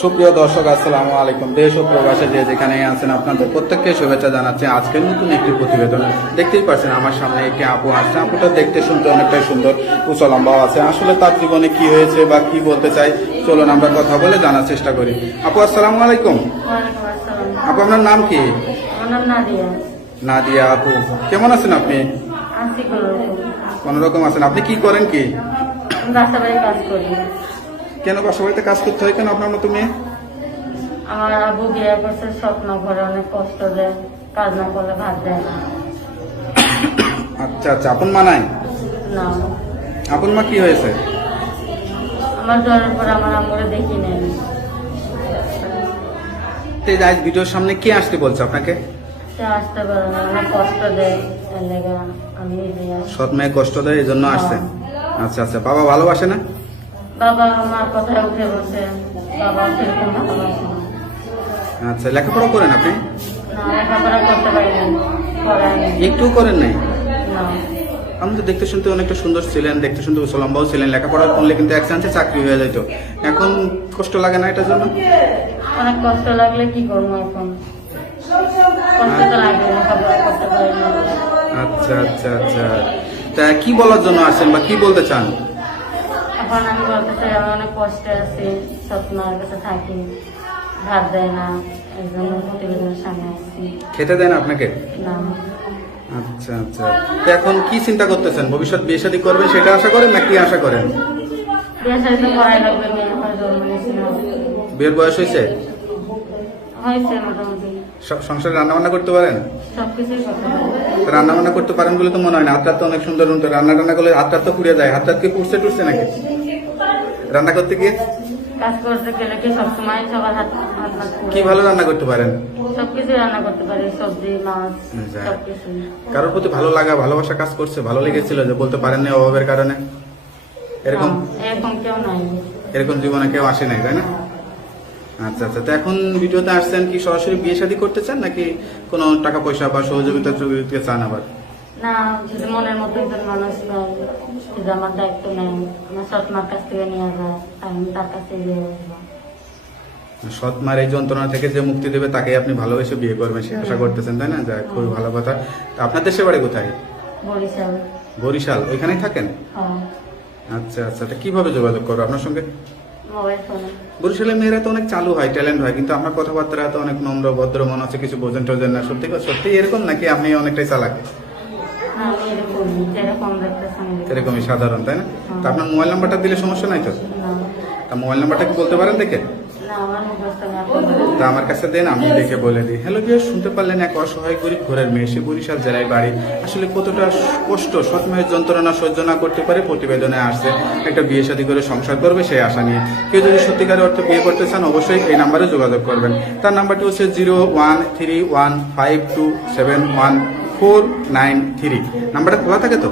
সুপ্রিয় দর্শক আসসালামু আলাইকুম। দেশ ও প্রবাসে যে যেখানে আছেন আপনাদের প্রত্যেককে শুভেচ্ছা জানাচ্ছি। আজকের নতুন একটি প্রতিবেদন। দেখতেই পাচ্ছেন আমার সামনে একটি আপু আসছে। আপুটা দেখতে শুনতে অনেকটাই সুন্দর উঁচু আছে। আসলে তার জীবনে কি হয়েছে বা কি বলতে চাই চলুন আমরা কথা বলে জানার চেষ্টা করি। আপু আসসালামু আলাইকুম। আপু আপনার নাম কি? নাদিয়া। আপু। কেমন আছেন আপনি? কোন রকম আছেন। আপনি কি করেন কি? কাজ করি। কেন বাসা বাড়িতে কাজ করতে হয় কেন আপনার মতো মেয়ে? আমার আবু বিয়ে করছে স্বপ্ন করে অনেক কষ্ট দেয় কাজ না করলে ভাত দেয় না। আচ্ছা আচ্ছা আপন মা নাই? না। আপন মা কি হয়েছে? আমার জ্বরের পর আমার আম্মুরে দেখি এই আজ ভিডিওর সামনে কে আসতে বলছে আপনাকে? আসতে পারে না অনেক কষ্ট দেয় আমি সৎ মেয়ে কষ্ট দেয় এই জন্য আসছেন আচ্ছা আচ্ছা বাবা ভালোবাসে না? বাবা আমার কথায় উঠে বসে বাবা সেরকম আচ্ছা লেখাপড়া করেন আপনি? না লেখাপড়া করতে পারি একটু করেন নাই? না। আমি তো দেখতে শুনতে অনেকটা সুন্দর ছিলেন দেখতে শুনতে লম্বাও ছিলেন লেখাপড়া করলে কিন্তু এক চান্সে চাকরি হয়ে যেত এখন কষ্ট লাগে না এটার জন্য? অনেক কষ্ট লাগলে কি করব এখন? আচ্ছা আচ্ছা আচ্ছা। তা কি বলার জন্য আসেন বা কি বলতে চান? এখন আমি বলতে চাই আমি অনেক কষ্টে আছি স্বপ্নের কাছে থাকি ভাত দেয় না এই জন্য প্রতিবেদনের সামনে আসছি খেতে দেন আপনাকে? না। আচ্ছা আচ্ছা। তো এখন কি চিন্তা করতেছেন? ভবিষ্যৎ বিয়ে শাদী করবেন সেটা আশা করেন না কি আশা করেন? বিয়ে সাথে পড়াই লাগবে মেয়ে আমার জন্ম বিয়ের বয়স হয়েছে? হয়েছে মোটামুটি। স- সংসারে রান্না বান্না করতে পারেন? রান্না বান্না করতে পারেন বলে তো মনে হয় না। হাতটা তো অনেক সুন্দর রান্না টান্না করলে হাতটা তো পুড়ে যায়। হাতটা কি পুড়ছে টুটছে নাকি? রান্না করতে গিয়ে? কাজ করতে গেলে কি সবসময় সবার হাত। কি ভালো রান্না করতে পারেন? সবকিছু রান্না করতে পারি সবজি মাছ সবকিছু। কারোর প্রতি ভালো লাগা ভালোবাসা কাজ করছে ভালো লেগেছিল যে বলতে পারেন না অভাবের কারণে? এরকম? এরকম কেউ নাই। এরকম জীবনে কেউ আসে নাই তাই না? আচ্ছা আচ্ছা। তো এখন ভিডিওতে আসছেন কি সরাসরি বিয়ে শাদী করতে চান নাকি কোনো টাকা পয়সা বা সহযোগিতা চান আবার? না যদি মনের মতো একজন মানুষ পাই যদি আমার দায়িত্ব নেয় আমার সৎ মার কাছ থেকে নিয়ে যায় আমি তার কাছে দিয়ে আসব। সৎ মার এই যন্ত্রণা থেকে যে মুক্তি দেবে তাকে আপনি ভালোবেসে বিয়ে করবেন সে আশা করতেছেন তাই না? যাক খুবই ভালো কথা। আপনার দেশে বাড়ি কোথায়? বরিশাল। বরিশাল। ওইখানেই থাকেন? হ্যাঁ। আচ্ছা আচ্ছা। তা কীভাবে যোগাযোগ করব আপনার সঙ্গে? বরিশালের মেয়েরা তো অনেক চালু হয় ট্যালেন্ট হয় কিন্তু আপনার কথাবার্তা তো অনেক নম্র ভদ্র মনে হচ্ছে কিছু বোঝেন টোঝেন না। সত্যি সত্যি এরকম নাকি আপনি অনেকটাই চালাক না আমি এরকম যেরকম দেখতেছেন এরকমই সাধারণ তাই না? তা আপনার মোবাইল নাম্বারটা দিলে সমস্যা নাই তো? তা মোবাইল নাম্বারটা কি বলতে পারেন দেখে? তা আমার কাছে দেন আমি দেখে বলে দিই। হ্যালো বিয়ার শুনতে পারলেন এক অসহায় গরিব ঘরের মেয়ে। সে বরিশাল জেলায় বাড়ি। আসলে কতটা কষ্ট সৎমেয়ের যন্ত্রণা সহ্য না করতে পারে প্রতিবেদনে আসছে। একটা বিয়ে শাদী করে সংসার করবে সেই আশা নিয়ে। কেউ যদি সত্যিকারের অর্থে বিয়ে করতে চান অবশ্যই এই নাম্বারে যোগাযোগ করবেন। তার নাম্বারটি হচ্ছে zero one three one five two seven one four nine three নাম্বারটা খোলা থাকে তো?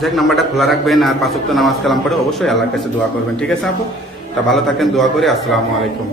যাই যাক নাম্বারটা খোলা রাখবেন আর পাঁচ নামাজ কালাম পরে অবশ্যই আল্লাহর কাছে দোয়া করবেন। ঠিক আছে আপু? তা ভালো থাকেন দোয়া করে। আসসালামু আলাইকুম।